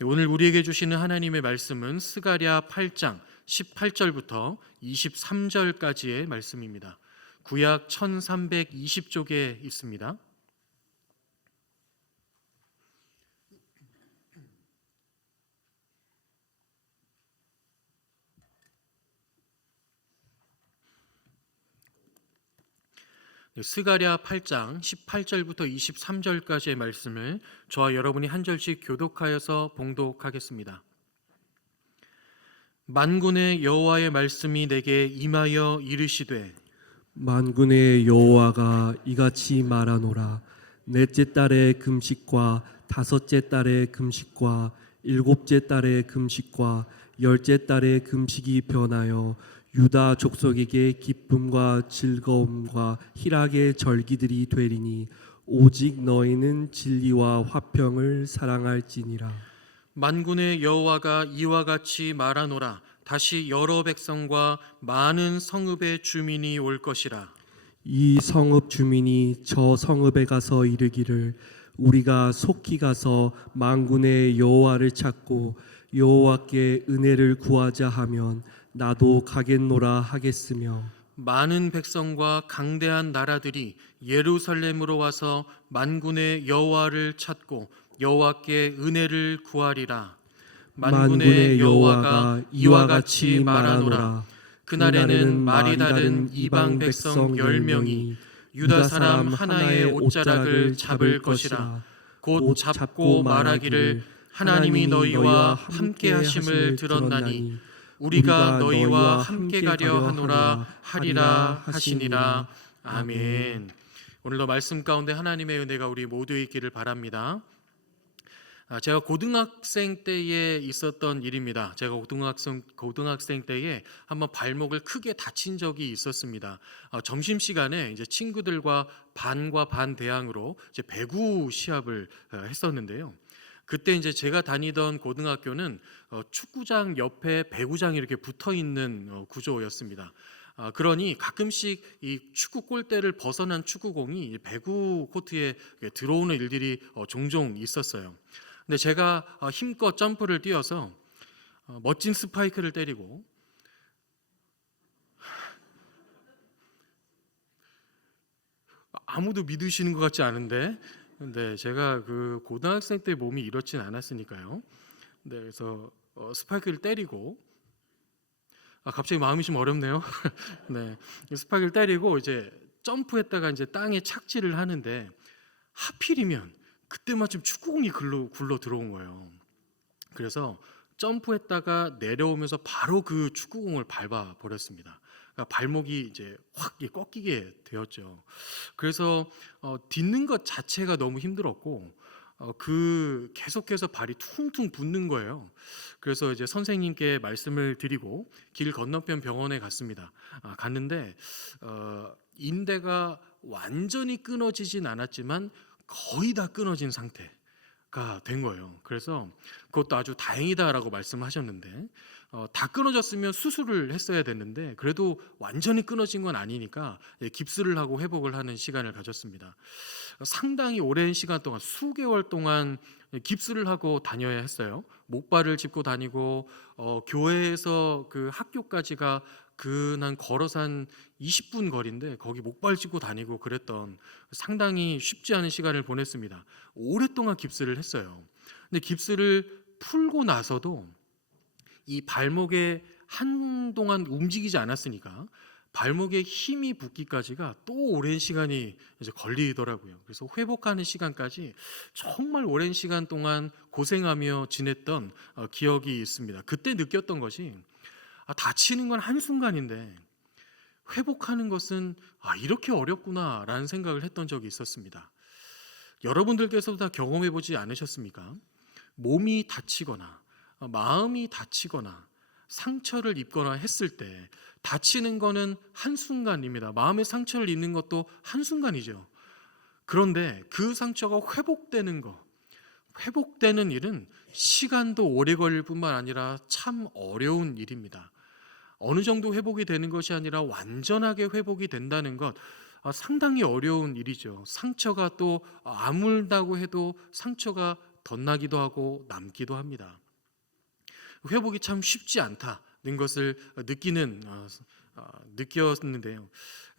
네, 오늘 우리에게 주시는 하나님의 말씀은 스가랴 8장 18절부터 23절까지의 말씀입니다. 구약 1320쪽에 있습니다. 스가랴 8장 18절부터 23절까지의 말씀을 저와 여러분이 한 절씩 교독하여서 봉독하겠습니다. 만군의 여호와의 말씀이 내게 임하여 이르시되, 만군의 여호와가 이같이 말하노라. 넷째 달의 금식과 다섯째 달의 금식과 일곱째 달의 금식과 열째 달의 금식이 변하여 유다 족속에게 기쁨과 즐거움과 희락의 절기들이 되리니 오직 너희는 진리와 화평을 사랑할지니라. 만군의 여호와가 이와 같이 말하노라. 다시 여러 백성과 많은 성읍의 주민이 올 것이라. 이 성읍 주민이 저 성읍에 가서 이르기를 우리가 속히 가서 만군의 여호와를 찾고 여호와께 은혜를 구하자 하면 나도 가겠노라 하겠으며, 많은 백성과 강대한 나라들이 예루살렘으로 와서 만군의 여호와를 찾고 여호와께 은혜를 구하리라. 만군의 여호와가 이와 같이 말하노라. 그날에는 말이 다른 이방 백성 10명이 유다 사람 하나의 옷자락을 잡을 것이라. 곧 잡고 말하기를 하나님이 너희와 함께 하심을 들었나니 우리가 너희와 함께 가려 하노라 하리라 하시니라. 아멘. 오늘도 말씀 가운데 하나님의 은혜가 우리 모두에 있기를 바랍니다. 제가 고등학생 때에 있었던 일입니다. 제가 고등학생 때에 한번 발목을 크게 다친 적이 있었습니다. 점심 시간에 이제 친구들과 반과 반 대항으로 이제 배구 시합을 했었는데요. 그때 이제 제가 다니던 고등학교는 축구장 옆에 배구장이 이렇게 붙어 있는 구조였습니다. 그러니 가끔씩 이 축구 골대를 벗어난 축구공이 배구 코트에 들어오는 일들이 종종 있었어요. 근데 제가 힘껏 점프를 뛰어서 멋진 스파이크를 때리고 아무도 믿으시는 것 같지 않은데, 근데 제가 그 고등학생 때 몸이 이렇진 않았으니까요. 네, 그래서 스파이크를 때리고 갑자기 마음이 좀 어렵네요. 네, 스파이크를 때리고 이제 점프했다가 이제 땅에 착지를 하는데 하필이면 그때 마침 축구공이 굴러 들어온 거예요. 그래서 점프했다가 내려오면서 바로 그 축구공을 밟아 버렸습니다. 그러니까 발목이 이제 확 꺾이게 되었죠. 그래서 딛는 것 자체가 너무 힘들었고 그 계속해서 발이 퉁퉁 붓는 거예요. 그래서 이제 선생님께 말씀을 드리고 길 건너편 병원에 갔습니다. 갔는데 인대가 완전히 끊어지진 않았지만 거의 다 끊어진 상태가 된 거예요. 그래서 그것도 아주 다행이다라고 말씀하셨는데 다 끊어졌으면 수술을 했어야 됐는데 그래도 완전히 끊어진 건 아니니까 깁스를 하고 회복을 하는 시간을 가졌습니다. 상당히 오랜 시간 동안 수개월 동안 깁스를 하고 다녀야 했어요. 목발을 짚고 다니고 교회에서 그 학교까지가 난 걸어서 한 20분 거리인데 거기 목발 짚고 다니고 그랬던 상당히 쉽지 않은 시간을 보냈습니다. 오랫동안 깁스를 했어요. 근데 깁스를 풀고 나서도 이 발목에 한동안 움직이지 않았으니까 발목에 힘이 붙기까지가 또 오랜 시간이 이제 걸리더라고요. 그래서 회복하는 시간까지 정말 오랜 시간 동안 고생하며 지냈던 기억이 있습니다. 그때 느꼈던 것이 다치는 건 한순간인데 회복하는 것은 이렇게 어렵구나라는 생각을 했던 적이 있었습니다. 여러분들께서도 다 경험해 보지 않으셨습니까? 몸이 다치거나 마음이 다치거나 상처를 입거나 했을 때 다치는 거는 한순간입니다. 마음의 상처를 입는 것도 한순간이죠. 그런데 그 상처가 회복되는 일은 시간도 오래 걸릴 뿐만 아니라 참 어려운 일입니다. 어느 정도 회복이 되는 것이 아니라 완전하게 회복이 된다는 것 상당히 어려운 일이죠. 상처가 또 아물다고 해도 상처가 덧나기도 하고 남기도 합니다. 회복이 참 쉽지 않다는 것을 느꼈는데요.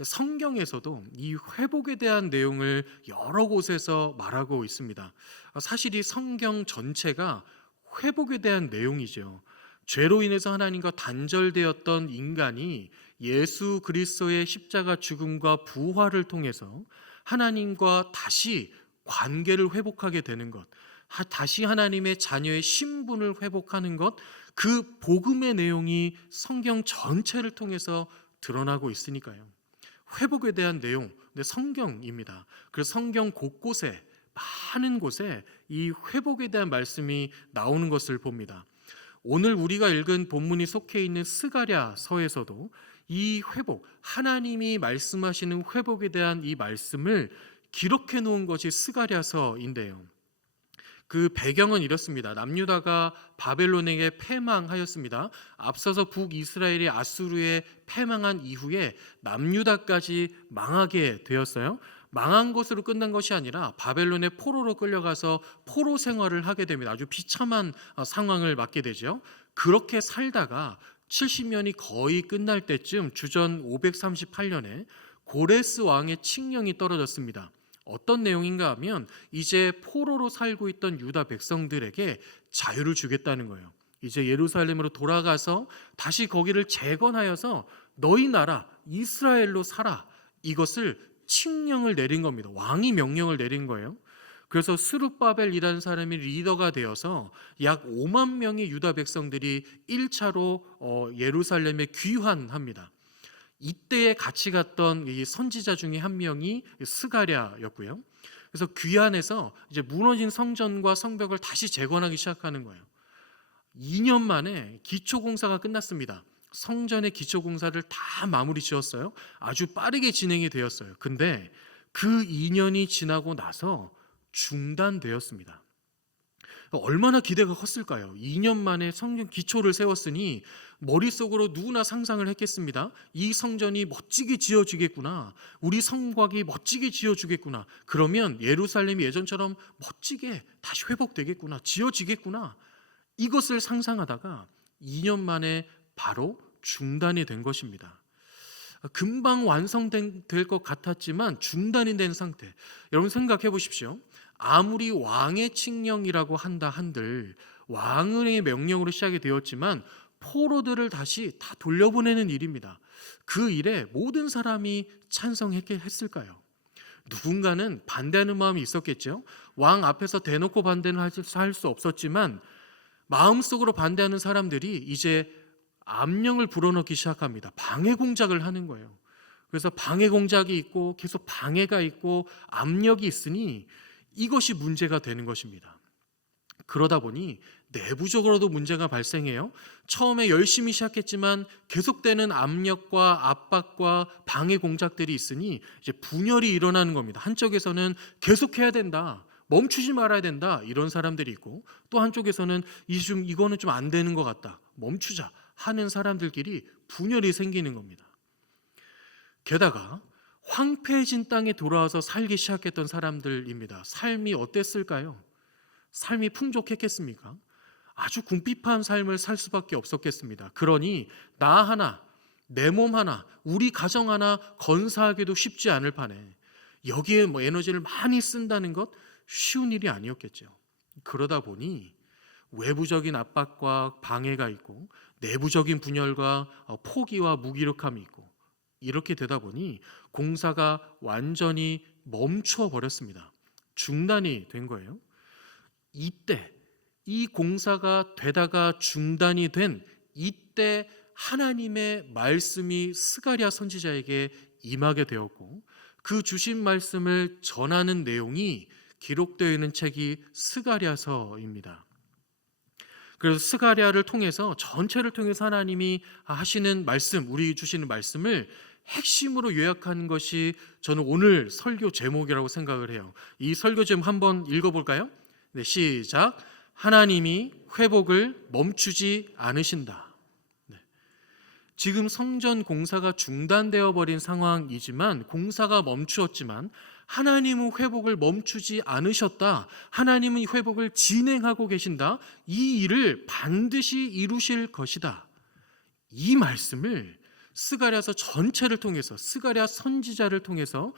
성경에서도 이 회복에 대한 내용을 여러 곳에서 말하고 있습니다. 사실 이 성경 전체가 회복에 대한 내용이죠. 죄로 인해서 하나님과 단절되었던 인간이 예수 그리스도의 십자가 죽음과 부활을 통해서 하나님과 다시 관계를 회복하게 되는 것, 다시 하나님의 자녀의 신분을 회복하는 것, 그 복음의 내용이 성경 전체를 통해서 드러나고 있으니까요. 회복에 대한 내용, 성경입니다. 그래서 성경 곳곳에, 많은 곳에 이 회복에 대한 말씀이 나오는 것을 봅니다. 오늘 우리가 읽은 본문이 속해 있는 스가랴서에서도 이 회복, 하나님이 말씀하시는 회복에 대한 이 말씀을 기록해 놓은 것이 스가랴서인데요. 그 배경은 이렇습니다. 남유다가 바벨론에게 패망하였습니다. 앞서서 북이스라엘이 아수르에 패망한 이후에 남유다까지 망하게 되었어요. 망한 것으로 끝난 것이 아니라 바벨론의 포로로 끌려가서 포로 생활을 하게 됩니다. 아주 비참한 상황을 맞게 되죠. 그렇게 살다가 70년이 거의 끝날 때쯤 주전 538년에 고레스 왕의 칙령이 떨어졌습니다. 어떤 내용인가 하면 이제 포로로 살고 있던 유다 백성들에게 자유를 주겠다는 거예요. 이제 예루살렘으로 돌아가서 다시 거기를 재건하여서 너희 나라 이스라엘로 살아, 이것을 칙령을 내린 겁니다. 왕이 명령을 내린 거예요. 그래서 스룹바벨이라는 사람이 리더가 되어서 약 5만 명의 유다 백성들이 1차로 예루살렘에 귀환합니다. 이때에 같이 갔던 이 선지자 중에 한 명이 스가랴였고요. 그래서 귀환해서 이제 무너진 성전과 성벽을 다시 재건하기 시작하는 거예요. 2년 만에 기초 공사가 끝났습니다. 성전의 기초 공사를 다 마무리 지었어요. 아주 빠르게 진행이 되었어요. 근데 그 2년이 지나고 나서 중단되었습니다. 얼마나 기대가 컸을까요? 2년 만에 성전 기초를 세웠으니 머릿속으로 누구나 상상을 했겠습니다. 이 성전이 멋지게 지어지겠구나. 우리 성곽이 멋지게 지어지겠구나. 그러면 예루살렘이 예전처럼 멋지게 다시 회복되겠구나. 지어지겠구나. 이것을 상상하다가 2년 만에 바로 중단이 된 것입니다. 금방 완성될 것 같았지만 중단이 된 상태. 여러분 생각해 보십시오. 아무리 왕의 칙령이라고 한다 한들 왕의 명령으로 시작이 되었지만 포로들을 다시 다 돌려보내는 일입니다. 그 일에 모든 사람이 찬성했을까요? 누군가는 반대하는 마음이 있었겠죠. 왕 앞에서 대놓고 반대는 할 수 없었지만 마음속으로 반대하는 사람들이 이제 압력을 불어넣기 시작합니다. 방해 공작을 하는 거예요. 그래서 방해 공작이 있고 계속 방해가 있고 압력이 있으니 이것이 문제가 되는 것입니다. 그러다 보니 내부적으로도 문제가 발생해요. 처음에 열심히 시작했지만 계속되는 압력과 압박과 방해 공작들이 있으니 이제 분열이 일어나는 겁니다. 한쪽에서는 계속해야 된다, 멈추지 말아야 된다, 이런 사람들이 있고, 또 한쪽에서는 이거는 좀 안 되는 것 같다, 멈추자 하는 사람들끼리 분열이 생기는 겁니다. 게다가 황폐해진 땅에 돌아와서 살기 시작했던 사람들입니다. 삶이 어땠을까요? 삶이 풍족했겠습니까? 아주 궁핍한 삶을 살 수밖에 없었겠습니다. 그러니 나 하나, 내 몸 하나, 우리 가정 하나 건사하기도 쉽지 않을 판에 여기에 에너지를 많이 쓴다는 것 쉬운 일이 아니었겠죠. 그러다 보니 외부적인 압박과 방해가 있고 내부적인 분열과 포기와 무기력함이 있고, 이렇게 되다 보니 공사가 완전히 멈춰 버렸습니다. 중단이 된 거예요. 이때 이 공사가 되다가 중단이 된 이때 하나님의 말씀이 스가랴 선지자에게 임하게 되었고, 그 주신 말씀을 전하는 내용이 기록되어 있는 책이 스가랴서입니다. 그래서 스가랴를 통해서, 전체를 통해서 하나님이 하시는 말씀, 우리 주시는 말씀을 핵심으로 요약하는 것이 저는 오늘 설교 제목이라고 생각을 해요. 이 설교 제목 한번 읽어볼까요? 네, 시작. 하나님이 회복을 멈추지 않으신다. 네. 지금 성전 공사가 중단되어 버린 상황이지만, 공사가 멈추었지만 하나님은 회복을 멈추지 않으셨다. 하나님은 이 회복을 진행하고 계신다. 이 일을 반드시 이루실 것이다. 이 말씀을 스가랴서 전체를 통해서, 스가랴 선지자를 통해서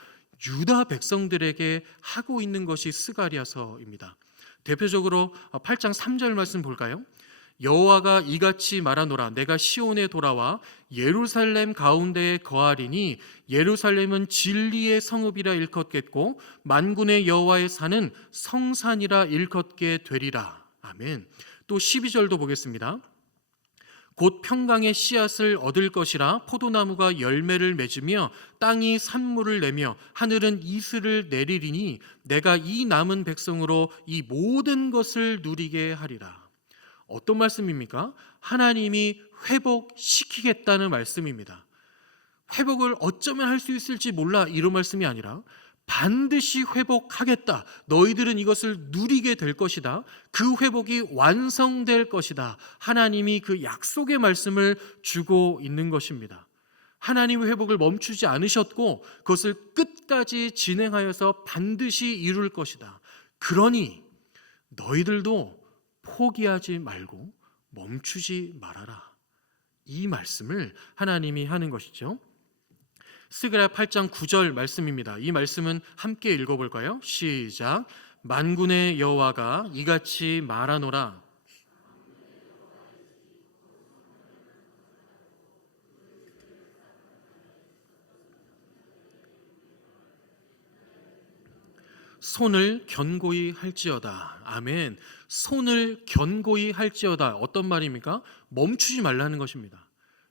유다 백성들에게 하고 있는 것이 스가랴서입니다. 대표적으로 8장 3절 말씀 볼까요? 여호와가 이같이 말하노라. 내가 시온에 돌아와 예루살렘 가운데에 거하리니 예루살렘은 진리의 성읍이라 일컫겠고 만군의 여호와의 산은 성산이라 일컫게 되리라. 아멘. 또 12절도 보겠습니다. 곧 평강의 씨앗을 얻을 것이라. 포도나무가 열매를 맺으며 땅이 산물을 내며 하늘은 이슬을 내리리니 내가 이 남은 백성으로 이 모든 것을 누리게 하리라. 어떤 말씀입니까? 하나님이 회복시키겠다는 말씀입니다. 회복을 어쩌면 할 수 있을지 몰라, 이런 말씀이 아니라 반드시 회복하겠다. 너희들은 이것을 누리게 될 것이다. 그 회복이 완성될 것이다. 하나님이 그 약속의 말씀을 주고 있는 것입니다. 하나님의 회복을 멈추지 않으셨고 그것을 끝까지 진행하여서 반드시 이룰 것이다. 그러니 너희들도 포기하지 말고 멈추지 말아라. 이 말씀을 하나님이 하는 것이죠. 스가랴 8장 9절 말씀입니다. 이 말씀은 함께 읽어볼까요? 시작. 만군의 여호와가 이같이 말하노라. 손을 견고히 할지어다. 아멘. 손을 견고히 할지어다. 어떤 말입니까? 멈추지 말라는 것입니다.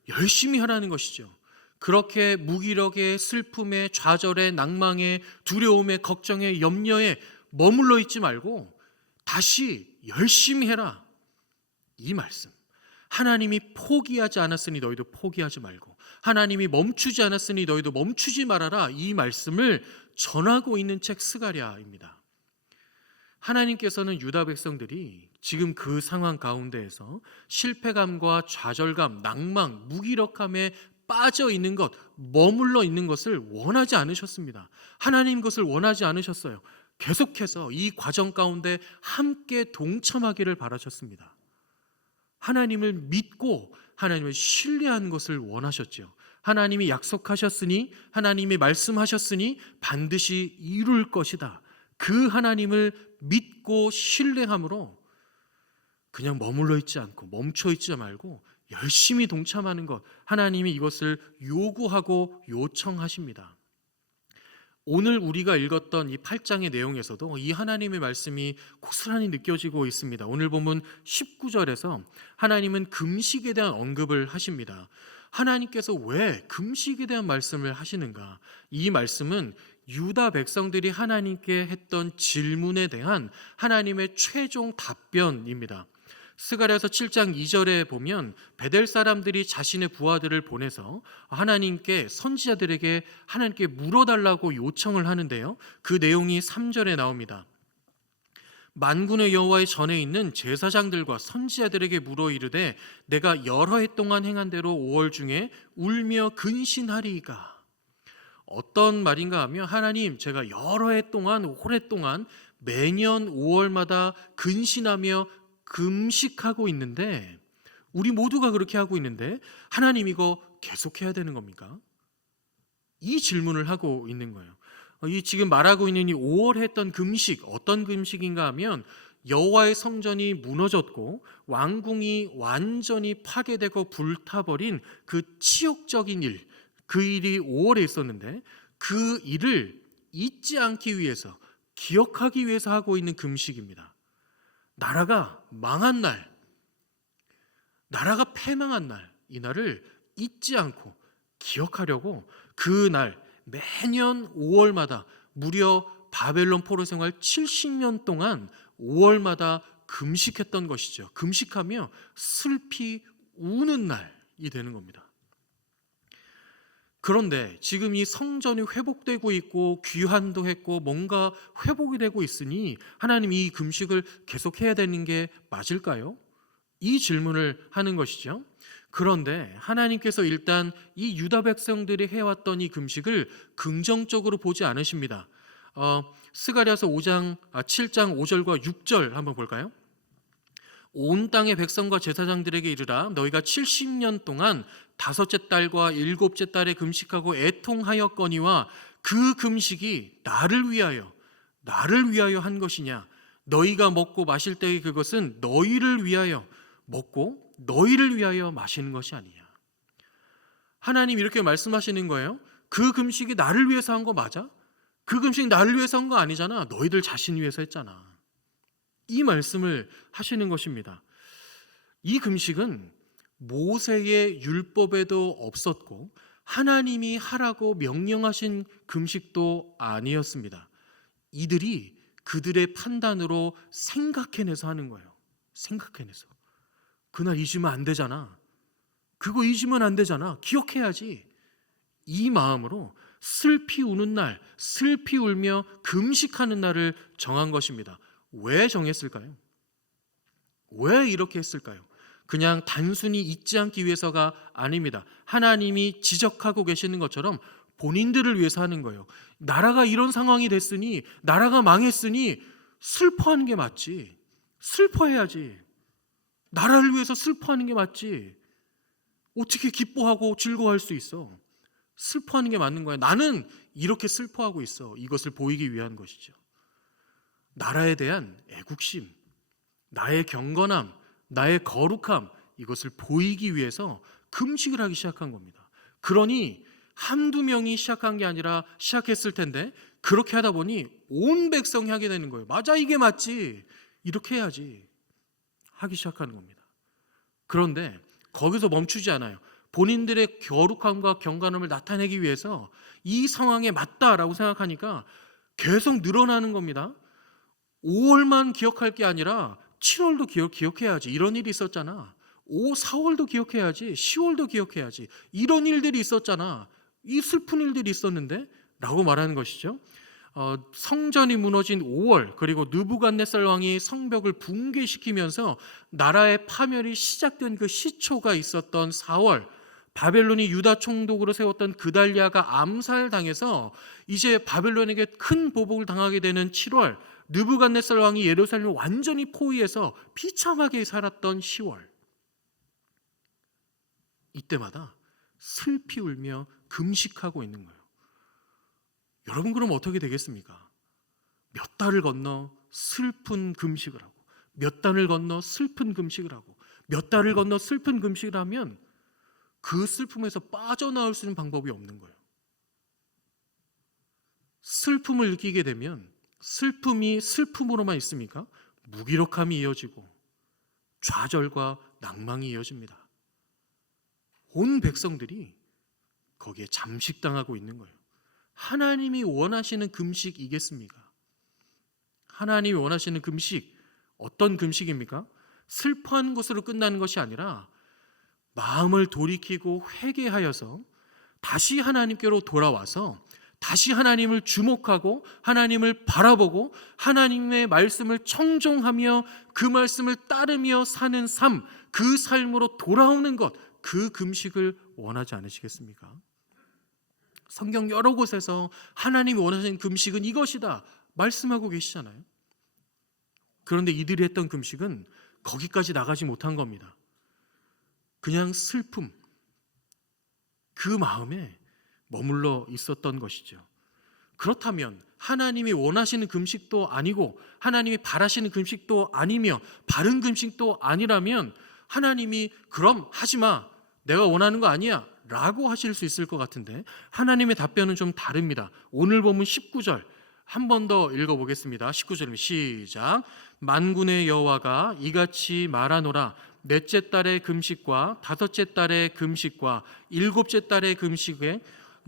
열심히 하라는 것이죠. 그렇게 무기력에, 슬픔에, 좌절에, 낭망에, 두려움에, 걱정에, 염려에 머물러 있지 말고 다시 열심히 해라. 이 말씀. 하나님이 포기하지 않았으니 너희도 포기하지 말고, 하나님이 멈추지 않았으니 너희도 멈추지 말아라. 이 말씀을 전하고 있는 책 스가랴입니다. 하나님께서는 유다 백성들이 지금 그 상황 가운데에서 실패감과 좌절감, 낭망, 무기력함에 빠져 있는 것, 머물러 있는 것을 원하지 않으셨습니다. 하나님 것을 원하지 않으셨어요. 계속해서 이 과정 가운데 함께 동참하기를 바라셨습니다. 하나님을 믿고 하나님을 신뢰하는 것을 원하셨죠. 하나님이 약속하셨으니, 하나님이 말씀하셨으니 반드시 이룰 것이다. 그 하나님을 믿고 신뢰함으로 그냥 머물러 있지 않고 멈춰 있지 말고 열심히 동참하는 것, 하나님이 이것을 요구하고 요청하십니다. 오늘 우리가 읽었던 이 8장의 내용에서도 이 하나님의 말씀이 고스란히 느껴지고 있습니다. 오늘 본문 19절에서 하나님은 금식에 대한 언급을 하십니다. 하나님께서 왜 금식에 대한 말씀을 하시는가? 이 말씀은 유다 백성들이 하나님께 했던 질문에 대한 하나님의 최종 답변입니다. 스가랴서 7장 2절에 보면 베델 사람들이 자신의 부하들을 보내서 하나님께, 선지자들에게 하나님께 물어달라고 요청을 하는데요, 그 내용이 3절에 나옵니다. 만군의 여호와의 전에 있는 제사장들과 선지자들에게 물어 이르되 내가 여러 해 동안 행한 대로 5월 중에 울며 근신하리이까. 어떤 말인가 하면, 하나님, 제가 여러 해 동안, 오랫동안 매년 5월마다 근신하며 금식하고 있는데, 우리 모두가 그렇게 하고 있는데 하나님 이거 계속해야 되는 겁니까? 이 질문을 하고 있는 거예요. 이 지금 말하고 있는 이 5월 했던 금식, 어떤 금식인가 하면 여호와의 성전이 무너졌고 왕궁이 완전히 파괴되고 불타버린 그 치욕적인 일, 그 일이 5월에 있었는데 그 일을 잊지 않기 위해서, 기억하기 위해서 하고 있는 금식입니다. 나라가 망한 날, 나라가 패망한 날, 이 날을 잊지 않고 기억하려고 그 날 매년 5월마다 무려 바벨론 포로 생활 70년 동안 5월마다 금식했던 것이죠. 금식하며 슬피 우는 날이 되는 겁니다. 그런데 지금 이 성전이 회복되고 있고 귀환도 했고 뭔가 회복이 되고 있으니 하나님 이 금식을 계속해야 되는 게 맞을까요? 이 질문을 하는 것이죠. 그런데 하나님께서 일단 이 유다 백성들이 해왔던 이 금식을 긍정적으로 보지 않으십니다. 스가랴서 7장 5절과 6절 한번 볼까요? 온 땅의 백성과 제사장들에게 이르라 너희가 70년 동안 다섯째 달과 일곱째 달에 금식하고 애통하였거니와 그 금식이 나를 위하여 한 것이냐 너희가 먹고 마실 때의 그것은 너희를 위하여 먹고 너희를 위하여 마시는 것이 아니냐. 하나님 이렇게 말씀하시는 거예요. 그 금식이 나를 위해서 한 거 맞아? 그 금식 나를 위해서 한 거 아니잖아. 너희들 자신 위해서 했잖아. 이 말씀을 하시는 것입니다. 이 금식은 모세의 율법에도 없었고 하나님이 하라고 명령하신 금식도 아니었습니다. 이들이 그들의 판단으로 생각해내서 하는 거예요. 생각해내서. 그날 잊으면 안 되잖아. 그거 잊으면 안 되잖아. 기억해야지. 이 마음으로 슬피 우는 날, 슬피 울며 금식하는 날을 정한 것입니다. 왜 정했을까요? 왜 이렇게 했을까요? 그냥 단순히 잊지 않기 위해서가 아닙니다. 하나님이 지적하고 계시는 것처럼 본인들을 위해서 하는 거예요. 나라가 이런 상황이 됐으니, 나라가 망했으니 슬퍼하는 게 맞지. 슬퍼해야지. 나라를 위해서 슬퍼하는 게 맞지. 어떻게 기뻐하고 즐거워할 수 있어? 슬퍼하는 게 맞는 거야. 나는 이렇게 슬퍼하고 있어. 이것을 보이기 위한 것이죠. 나라에 대한 애국심, 나의 경건함, 나의 거룩함, 이것을 보이기 위해서 금식을 하기 시작한 겁니다. 그러니 한두 명이 시작한 게 아니라 시작했을 텐데 그렇게 하다 보니 온 백성이 하게 되는 거예요. 맞아, 이게 맞지. 이렇게 해야지. 하기 시작하는 겁니다. 그런데 거기서 멈추지 않아요. 본인들의 거룩함과 경건함을 나타내기 위해서 이 상황에 맞다라고 생각하니까 계속 늘어나는 겁니다. 5월만 기억할 게 아니라 7월도 기억해야지. 이런 일이 있었잖아. 4월도 기억해야지. 10월도 기억해야지. 이런 일들이 있었잖아. 이 슬픈 일들이 있었는데 라고 말하는 것이죠. 성전이 무너진 5월, 그리고 느부갓네살 왕이 성벽을 붕괴시키면서 나라의 파멸이 시작된 그 시초가 있었던 4월, 바벨론이 유다 총독으로 세웠던 그달리아가 암살당해서 이제 바벨론에게 큰 보복을 당하게 되는 7월, 느부갓네살 왕이 예루살렘을 완전히 포위해서 비참하게 살았던 10월, 이때마다 슬피 울며 금식하고 있는 거예요. 여러분, 그럼 어떻게 되겠습니까? 몇 달을 건너 슬픈 금식을 하고, 몇 달을 건너 슬픈 금식을 하고, 몇 달을 건너 슬픈 금식을 하면 그 슬픔에서 빠져나올 수 있는 방법이 없는 거예요. 슬픔을 느끼게 되면 슬픔이 슬픔으로만 있습니까? 무기력함이 이어지고 좌절과 낭망이 이어집니다. 온 백성들이 거기에 잠식당하고 있는 거예요. 하나님이 원하시는 금식이겠습니까? 하나님이 원하시는 금식, 어떤 금식입니까? 슬퍼하는 것으로 끝나는 것이 아니라 마음을 돌이키고 회개하여서 다시 하나님께로 돌아와서 다시 하나님을 주목하고 하나님을 바라보고 하나님의 말씀을 청종하며 그 말씀을 따르며 사는 삶, 그 삶으로 돌아오는 것, 그 금식을 원하지 않으시겠습니까? 성경 여러 곳에서 하나님이 원하시는 금식은 이것이다 말씀하고 계시잖아요. 그런데 이들이 했던 금식은 거기까지 나가지 못한 겁니다. 그냥 슬픔, 그 마음에 머물러 있었던 것이죠. 그렇다면 하나님이 원하시는 금식도 아니고 하나님이 바라시는 금식도 아니며 바른 금식도 아니라면 하나님이 그럼 하지마, 내가 원하는 거 아니야 라고 하실 수 있을 것 같은데 하나님의 답변은 좀 다릅니다. 오늘 본문 19절 한 번 더 읽어보겠습니다. 19절입니다. 시작. 만군의 여호와가 이같이 말하노라. 넷째 달의 금식과 다섯째 달의 금식과 일곱째 달의 금식에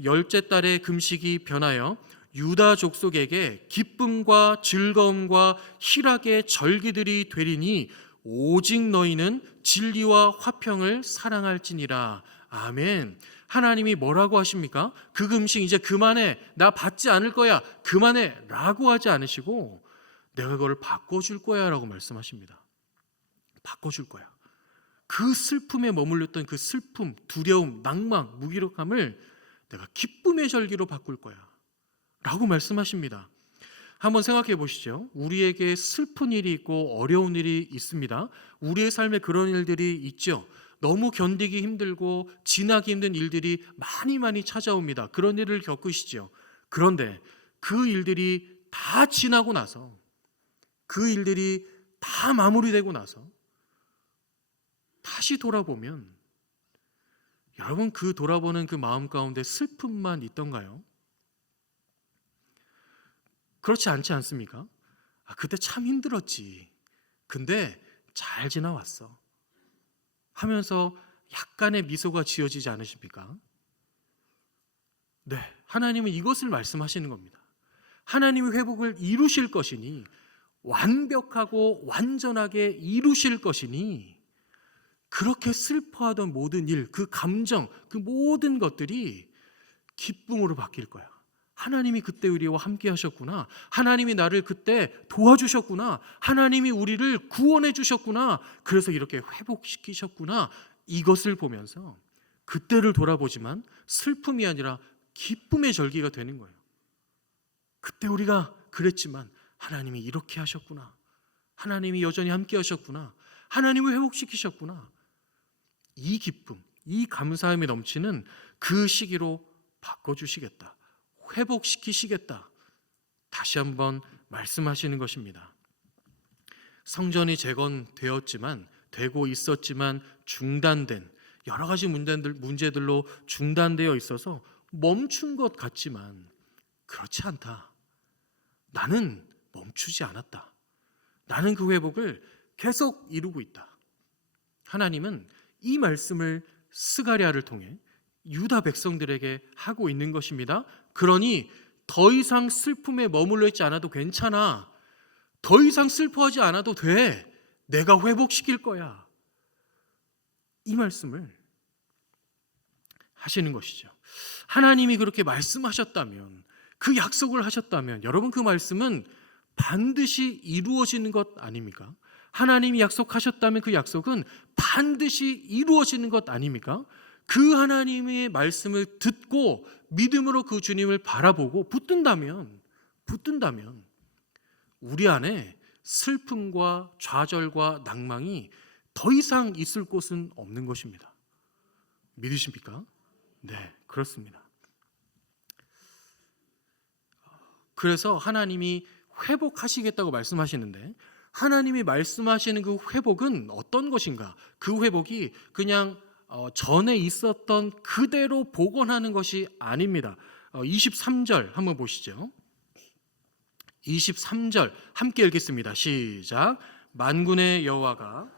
열째 달의 금식이 변하여 유다 족속에게 기쁨과 즐거움과 희락의 절기들이 되리니 오직 너희는 진리와 화평을 사랑할지니라. 아멘. 하나님이 뭐라고 하십니까? 그 금식 이제 그만해, 나 받지 않을 거야, 그만해 라고 하지 않으시고 내가 그걸 바꿔줄 거야 라고 말씀하십니다. 바꿔줄 거야. 그 슬픔에 머물렀던 그 슬픔, 두려움, 낭망, 무기력함을 내가 기쁨의 절기로 바꿀 거야 라고 말씀하십니다. 한번 생각해 보시죠. 우리에게 슬픈 일이 있고 어려운 일이 있습니다. 우리의 삶에 그런 일들이 있죠. 너무 견디기 힘들고 지나기 힘든 일들이 많이 찾아옵니다. 그런 일을 겪으시죠. 그런데 그 일들이 다 지나고 나서, 그 일들이 다 마무리되고 나서 다시 돌아보면, 여러분, 그 돌아보는 그 마음 가운데 슬픔만 있던가요? 그렇지 않지 않습니까? 그때 참 힘들었지. 근데 잘 지나왔어 하면서 약간의 미소가 지어지지 않으십니까? 네, 하나님은 이것을 말씀하시는 겁니다. 하나님이 회복을 이루실 것이니, 완벽하고 완전하게 이루실 것이니, 그렇게 슬퍼하던 모든 일, 그 감정, 그 모든 것들이 기쁨으로 바뀔 거야. 하나님이 그때 우리와 함께 하셨구나. 하나님이 나를 그때 도와주셨구나. 하나님이 우리를 구원해 주셨구나. 그래서 이렇게 회복시키셨구나. 이것을 보면서 그때를 돌아보지만 슬픔이 아니라 기쁨의 절기가 되는 거예요. 그때 우리가 그랬지만 하나님이 이렇게 하셨구나. 하나님이 여전히 함께 하셨구나. 하나님을 회복시키셨구나. 이 기쁨, 이 감사함이 넘치는 그 시기로 바꿔주시겠다. 회복시키시겠다. 다시 한번 말씀하시는 것입니다. 성전이 재건되었지만, 되고 있었지만 중단된 여러 가지 문제들로 중단되어 있어서 멈춘 것 같지만 그렇지 않다. 나는 멈추지 않았다. 나는 그 회복을 계속 이루고 있다. 하나님은 이 말씀을 스가랴를 통해 유다 백성들에게 하고 있는 것입니다. 그러니 더 이상 슬픔에 머물러 있지 않아도 괜찮아. 더 이상 슬퍼하지 않아도 돼. 내가 회복시킬 거야. 이 말씀을 하시는 것이죠. 하나님이 그렇게 말씀하셨다면, 그 약속을 하셨다면, 여러분, 그 말씀은 반드시 이루어지는 것 아닙니까? 하나님이 약속하셨다면 그 약속은 반드시 이루어지는 것 아닙니까? 그 하나님의 말씀을 듣고 믿음으로 그 주님을 바라보고 붙든다면 우리 안에 슬픔과 좌절과 낭망이 더 이상 있을 곳은 없는 것입니다. 믿으십니까? 네, 그렇습니다. 그래서 하나님이 회복하시겠다고 말씀하시는데, 하나님이 말씀하시는 그 회복은 어떤 것인가? 그 회복이 그냥 전에 있었던 그대로 복원하는 것이 아닙니다. 23절 한번 보시죠. 23절 함께 읽겠습니다. 시작. 만군의 여호와가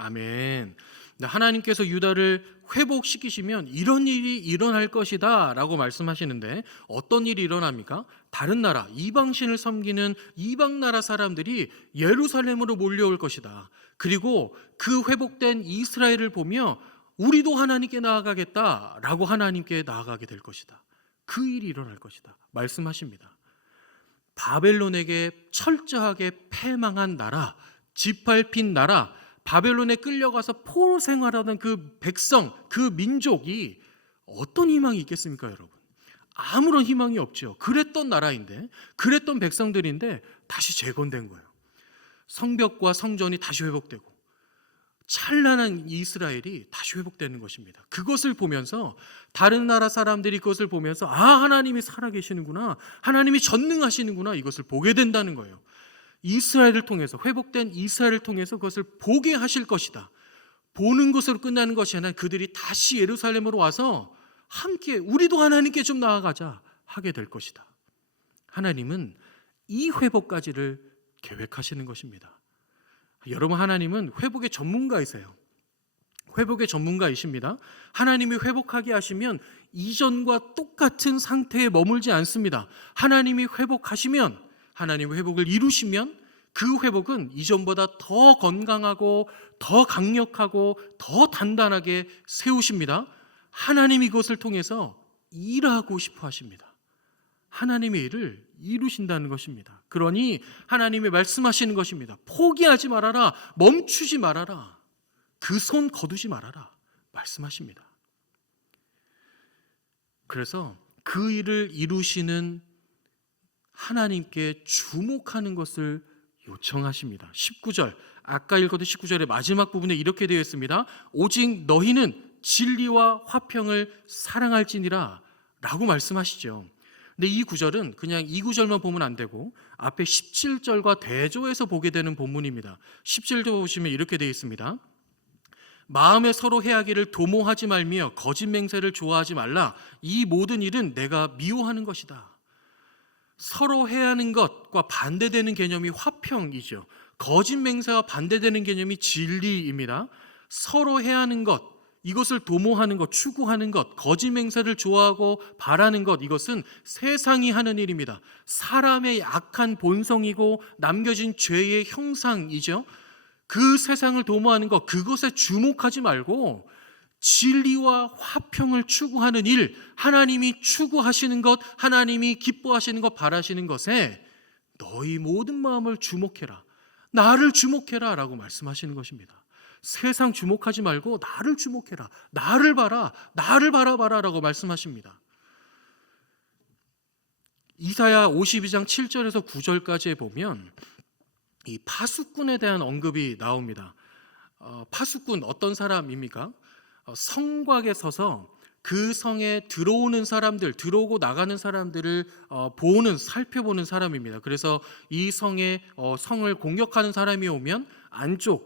아멘. 하나님께서 유다를 회복시키시면 이런 일이 일어날 것이다 라고 말씀하시는데, 어떤 일이 일어납니까? 다른 나라, 이방신을 섬기는 이방 나라 사람들이 예루살렘으로 몰려올 것이다. 그리고 그 회복된 이스라엘을 보며 우리도 하나님께 나아가겠다 라고 하나님께 나아가게 될 것이다. 그 일이 일어날 것이다 말씀하십니다. 바벨론에게 철저하게 패망한 나라, 짓밟힌 나라, 바벨론에 끌려가서 포로 생활하던 그 백성, 그 민족이 어떤 희망이 있겠습니까, 여러분? 아무런 희망이 없죠. 그랬던 나라인데, 그랬던 백성들인데 다시 재건된 거예요. 성벽과 성전이 다시 회복되고 찬란한 이스라엘이 다시 회복되는 것입니다. 그것을 보면서 다른 나라 사람들이 그것을 보면서 하나님이 살아계시는구나, 하나님이 전능하시는구나, 이것을 보게 된다는 거예요. 이스라엘을 통해서, 회복된 이스라엘을 통해서 그것을 보게 하실 것이다. 보는 것으로 끝나는 것이 아니라 그들이 다시 예루살렘으로 와서 함께 우리도 하나님께 좀 나아가자 하게 될 것이다. 하나님은 이 회복까지를 계획하시는 것입니다. 여러분, 하나님은 회복의 전문가이세요. 회복의 전문가이십니다. 하나님이 회복하게 하시면 이전과 똑같은 상태에 머물지 않습니다. 하나님이 회복하시면, 하나님의 회복을 이루시면 그 회복은 이전보다 더 건강하고 더 강력하고 더 단단하게 세우십니다. 하나님이 그것을 통해서 일하고 싶어 하십니다. 하나님의 일을 이루신다는 것입니다. 그러니 하나님이 말씀하시는 것입니다. 포기하지 말아라. 멈추지 말아라. 그 손 거두지 말아라. 말씀하십니다. 그래서 그 일을 이루시는 하나님께 주목하는 것을 요청하십니다. 19절, 아까 읽었던 19절의 마지막 부분에 이렇게 되어 있습니다. 오직 너희는 진리와 화평을 사랑할지니라 라고 말씀하시죠. 근데 이 구절은 그냥 이 구절만 보면 안 되고 앞에 17절과 대조해서 보게 되는 본문입니다. 17절 보시면 이렇게 되어 있습니다. 마음에 서로 해하기를 도모하지 말며 거짓 맹세를 좋아하지 말라. 이 모든 일은 내가 미워하는 것이다. 서로 해하는 것과 반대되는 개념이 화평이죠. 거짓 맹세와 반대되는 개념이 진리입니다. 서로 해하는 것, 이것을 도모하는 것, 추구하는 것, 거짓 맹세를 좋아하고 바라는 것, 이것은 세상이 하는 일입니다. 사람의 약한 본성이고 남겨진 죄의 형상이죠. 그 세상을 도모하는 것, 그것에 주목하지 말고 진리와 화평을 추구하는 일, 하나님이 추구하시는 것, 하나님이 기뻐하시는 것, 바라시는 것에 너희 모든 마음을 주목해라. 나를 주목해라 라고 말씀하시는 것입니다. 세상 주목하지 말고 나를 주목해라. 나를 봐라. 나를 바라봐라 라고 말씀하십니다. 이사야 52장 7절에서 9절까지에 보면 이 파수꾼에 대한 언급이 나옵니다. 파수꾼 어떤 사람입니까? 성곽에 서서 그 성에 들어오는 사람들, 들어오고 나가는 사람들을 살펴보는 사람입니다. 그래서 이 성에 성을 공격하는 사람이 오면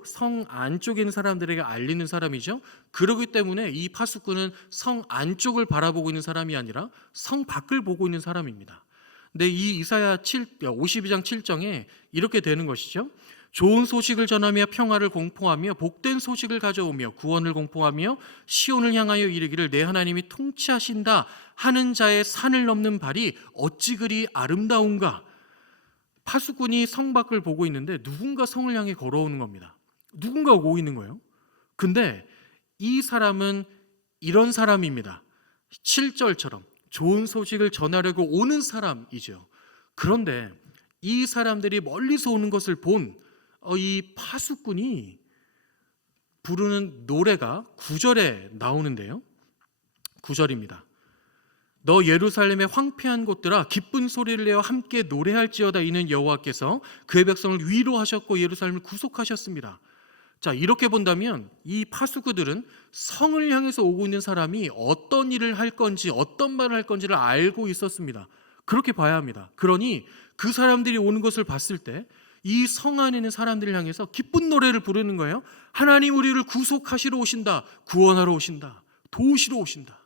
성 안쪽에 있는 사람들에게 알리는 사람이죠. 그렇기 때문에 이 파수꾼은 성 안쪽을 바라보고 있는 사람이 아니라 성 밖을 보고 있는 사람입니다. 근데 이 이사야 52장 7장에 이렇게 되는 것이죠. 좋은 소식을 전하며 평화를 공포하며 복된 소식을 가져오며 구원을 공포하며 시온을 향하여 이르기를 내 하나님이 통치하신다 하는 자의 산을 넘는 발이 어찌 그리 아름다운가. 파수꾼이 성 밖을 보고 있는데 누군가 성을 향해 걸어오는 겁니다. 누군가 오고 있는 거예요. 근데 이 사람은 이런 사람입니다. 7절처럼 좋은 소식을 전하려고 오는 사람이죠. 그런데 이 사람들이 멀리서 오는 것을 본 이 파수꾼이 부르는 노래가 9절에 나오는데요. 9절입니다. 너 예루살렘의 황폐한 곳들아 기쁜 소리를 내어 함께 노래할지어다. 이는 여호와께서 그의 백성을 위로하셨고 예루살렘을 구속하셨습니다. 자, 이렇게 본다면 이 파수꾼들은 성을 향해서 오고 있는 사람이 어떤 일을 할 건지 어떤 말을 할 건지를 알고 있었습니다. 그렇게 봐야 합니다. 그러니 그 사람들이 오는 것을 봤을 때 이 성 안에 있는 사람들을 향해서 기쁜 노래를 부르는 거예요. 하나님 우리를 구속하시러 오신다. 구원하러 오신다. 도우시러 오신다.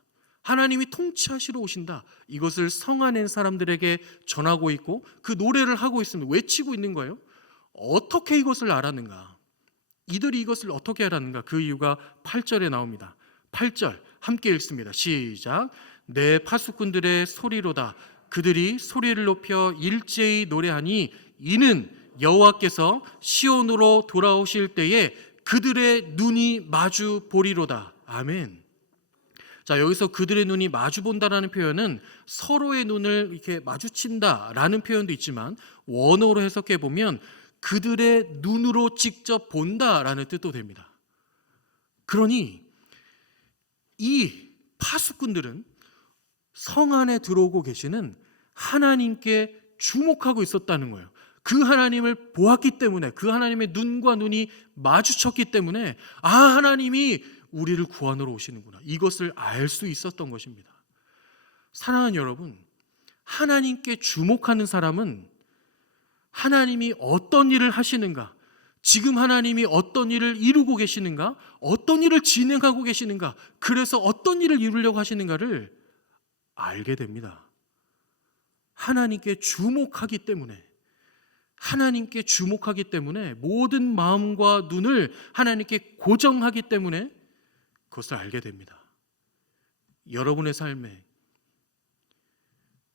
하나님이 통치하시러 오신다. 이것을 성 안에 있는 사람들에게 전하고 있고 그 노래를 하고 있습니다. 외치고 있는 거예요. 어떻게 이것을 알았는가? 이들이 이것을 어떻게 알았는가? 그 이유가 8절에 나옵니다. 8절 함께 읽습니다. 시작. 내 파수꾼들의 소리로다. 그들이 소리를 높여 일제히 노래하니 이는 여호와께서 시온으로 돌아오실 때에 그들의 눈이 마주 보리로다. 아멘. 자, 여기서 그들의 눈이 마주 본다라는 표현은 서로의 눈을 이렇게 마주친다라는 표현도 있지만 원어로 해석해 보면 그들의 눈으로 직접 본다라는 뜻도 됩니다. 그러니 이 파수꾼들은 성 안에 들어오고 계시는 하나님께 주목하고 있었다는 거예요. 그 하나님을 보았기 때문에, 그 하나님의 눈과 눈이 마주쳤기 때문에 하나님이 우리를 구원하러 오시는구나, 이것을 알 수 있었던 것입니다. 사랑하는 여러분, 하나님께 주목하는 사람은 하나님이 어떤 일을 하시는가, 지금 하나님이 어떤 일을 이루고 계시는가, 어떤 일을 진행하고 계시는가, 그래서 어떤 일을 이루려고 하시는가를 알게 됩니다. 하나님께 주목하기 때문에, 하나님께 주목하기 때문에, 모든 마음과 눈을 하나님께 고정하기 때문에 그것을 알게 됩니다. 여러분의 삶에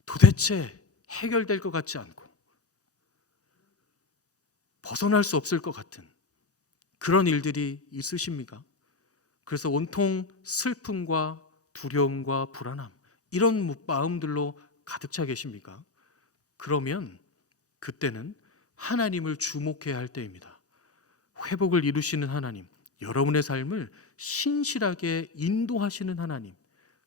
도대체 해결될 것 같지 않고 벗어날 수 없을 것 같은 그런 일들이 있으십니까? 그래서 온통 슬픔과 두려움과 불안함, 이런 마음들로 가득 차 계십니까? 그러면 그때는 하나님을 주목해야 할 때입니다. 회복을 이루시는 하나님, 여러분의 삶을 신실하게 인도하시는 하나님,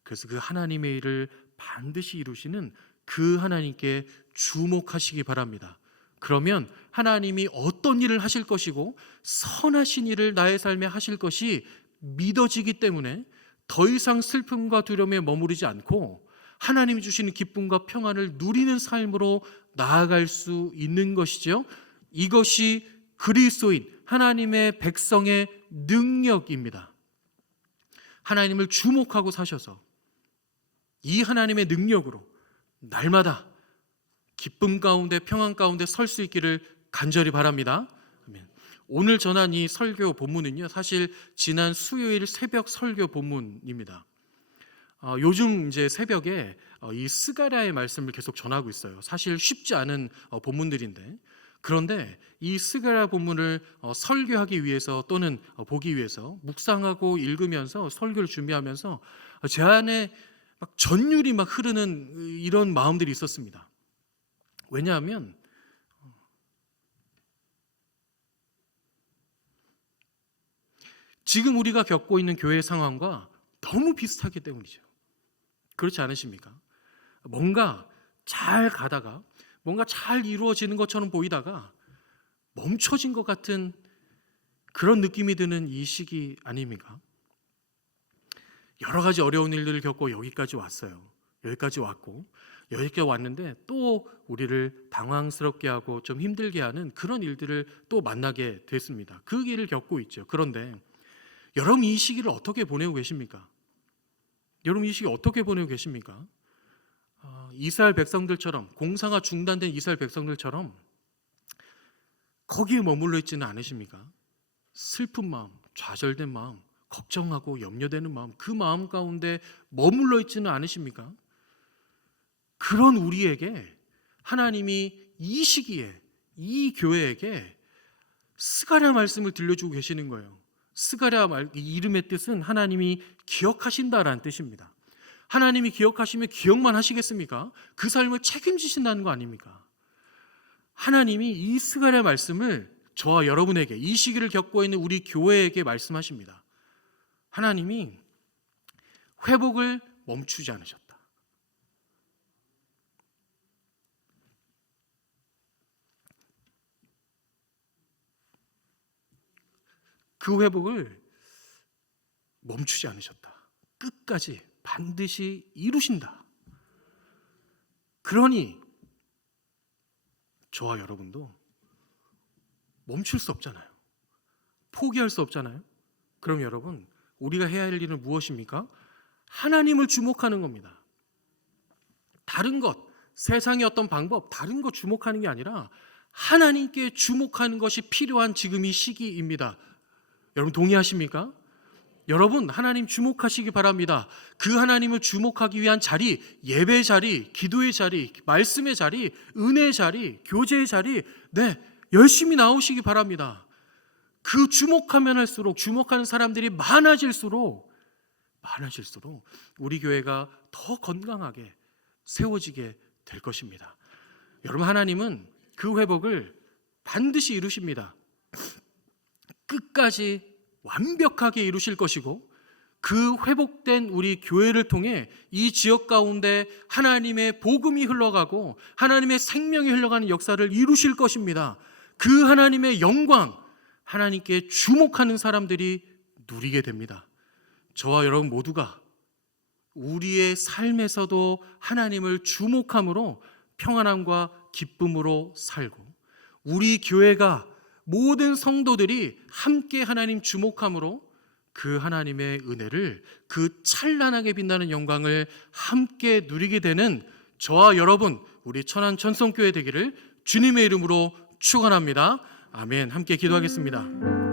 그래서 그 하나님의 일을 반드시 이루시는 그 하나님께 주목하시기 바랍니다. 그러면 하나님이 어떤 일을 하실 것이고 선하신 일을 나의 삶에 하실 것이 믿어지기 때문에 더 이상 슬픔과 두려움에 머무르지 않고 하나님이 주시는 기쁨과 평안을 누리는 삶으로 나아갈 수 있는 것이죠. 이것이 그리스도인 하나님의 백성의 능력입니다. 하나님을 주목하고 사셔서 이 하나님의 능력으로 날마다 기쁨 가운데 평안 가운데 설 수 있기를 간절히 바랍니다. 아멘. 오늘 전한 이 설교 본문은요, 사실 지난 수요일 새벽 설교 본문입니다. 요즘 이제 새벽에 이 스가랴의 말씀을 계속 전하고 있어요. 사실 쉽지 않은 본문들인데, 그런데 이 스가랴 본문을 설교하기 위해서 또는 보기 위해서 묵상하고 읽으면서 설교를 준비하면서 제 안에 막 전율이 막 흐르는 이런 마음들이 있었습니다. 왜냐하면 지금 우리가 겪고 있는 교회 상황과 너무 비슷하기 때문이죠. 그렇지 않으십니까? 뭔가 잘 가다가 뭔가 잘 이루어지는 것처럼 보이다가 멈춰진 것 같은 그런 느낌이 드는 이 시기 아닙니까? 여러 가지 어려운 일들을 겪고 여기까지 왔어요. 여기까지 왔고 여기까지 왔는데 또 우리를 당황스럽게 하고 좀 힘들게 하는 그런 일들을 또 만나게 됐습니다. 그 길을 겪고 있죠. 그런데 여러분 이 시기를 어떻게 보내고 계십니까? 여러분 이 시기 어떻게 보내고 계십니까? 이스라엘 백성들처럼, 공사가 중단된 이스라엘 백성들처럼 거기에 머물러 있지는 않으십니까? 슬픈 마음, 좌절된 마음, 걱정하고 염려되는 마음, 그 마음 가운데 머물러 있지는 않으십니까? 그런 우리에게 하나님이 이 시기에 이 교회에게 스가랴 말씀을 들려주고 계시는 거예요. 스가랴 이름의 뜻은 하나님이 기억하신다라는 뜻입니다. 하나님이 기억하시면 기억만 하시겠습니까? 그 삶을 책임지신다는 거 아닙니까? 하나님이 이 스가랴 말씀을 저와 여러분에게, 이 시기를 겪고 있는 우리 교회에게 말씀하십니다. 하나님이 회복을 멈추지 않으셨다. 그 회복을 멈추지 않으셨다. 끝까지 반드시 이루신다. 그러니 저와 여러분도 멈출 수 없잖아요. 포기할 수 없잖아요. 그럼 여러분, 우리가 해야 할 일은 무엇입니까? 하나님을 주목하는 겁니다. 다른 것, 세상의 어떤 방법, 다른 것 주목하는 게 아니라 하나님께 주목하는 것이 필요한 지금 이 시기입니다. 여러분 동의하십니까? 여러분 하나님 주목하시기 바랍니다. 그 하나님을 주목하기 위한 자리, 예배 자리, 기도의 자리, 말씀의 자리, 은혜의 자리, 교제의 자리, 열심히 나오시기 바랍니다. 그 주목하면 할수록, 주목하는 사람들이 많아질수록 우리 교회가 더 건강하게 세워지게 될 것입니다. 여러분 하나님은 그 회복을 반드시 이루십니다. 끝까지 완벽하게 이루실 것이고, 그 회복된 우리 교회를 통해 이 지역 가운데 하나님의 복음이 흘러가고 하나님의 생명이 흘러가는 역사를 이루실 것입니다. 그 하나님의 영광, 하나님께 주목하는 사람들이 누리게 됩니다. 저와 여러분 모두가 우리의 삶에서도 하나님을 주목함으로 평안함과 기쁨으로 살고, 우리 교회가 모든 성도들이 함께 하나님 주목함으로 그 하나님의 은혜를, 그 찬란하게 빛나는 영광을 함께 누리게 되는 저와 여러분, 우리 천안 천성교회 되기를 주님의 이름으로 축원합니다. 아멘. 함께 기도하겠습니다.